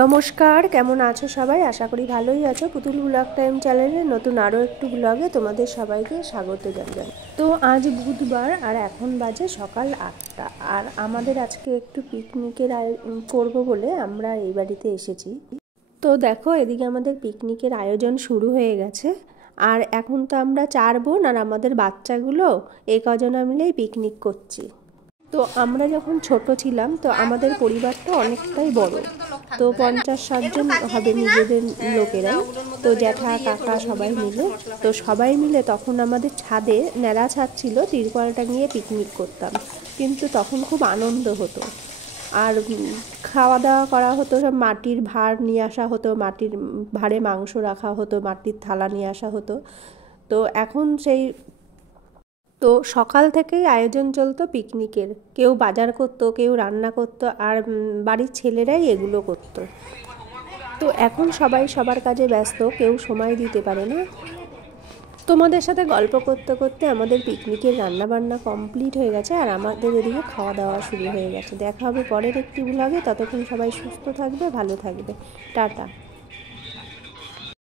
নমস্কার, কেমন আছো সবাই? আশা করি ভালোই আছো। পুতুল ব্লগ টাইম চ্যানেলে নতুন আরও একটু ব্লগে তোমাদের সবাইকে স্বাগত জানাই। তো আজ বুধবার আর এখন বাজে সকাল 8টা। আর আমাদের আজকে একটু পিকনিকের করবো বলে আমরা এই বাড়িতে এসেছি। তো দেখো, এদিকে আমাদের পিকনিকের আয়োজন শুরু হয়ে গেছে। আর এখন তো আমরা 4 বোন আর আমাদের বাচ্চাগুলো এই কজনা মিলেই পিকনিক করছি। তো আমরা যখন ছোট ছিলাম তো আমাদের পরিবারটা অনেকটাই বড়, তো 50-60 জন হবে নিজেদের লোকেরাই। তো জ্যাঠা কাকা সবাই মিলে, তো সবাই মিলে তখন আমাদের ছাদে ন্যাড়া ছাদ ছিল, তিরপলটা নিয়ে পিকনিক করতাম। কিন্তু তখন খুব আনন্দ হতো। আর খাওয়া দাওয়া করা হতো, সব মাটির ভাঁড় নিয়ে আসা হতো, মাটির ভাঁড়ে মাংস রাখা হতো, মাটির থালা নিয়ে আসা হতো। তো এখন তো সকাল থেকেই আয়োজন চলতো পিকনিকের। কেউ বাজার করতো, কেউ রান্না করতো, আর বাড়ির ছেলেরাই এগুলো করতো। তো এখন সবাই সবার কাজে ব্যস্ত, কেউ সময় দিতে পারে না। তোমাদের সাথে গল্প করতে করতে আমাদের পিকনিকের রান্নাবান্না কমপ্লিট হয়ে গেছে, আর আমাদের এদিকে খাওয়া দাওয়া শুরু হয়ে গেছে। দেখা হবে পরের একটি ব্লগে। ততক্ষণ সবাই সুস্থ থাকবে, ভালো থাকবে। টাটা।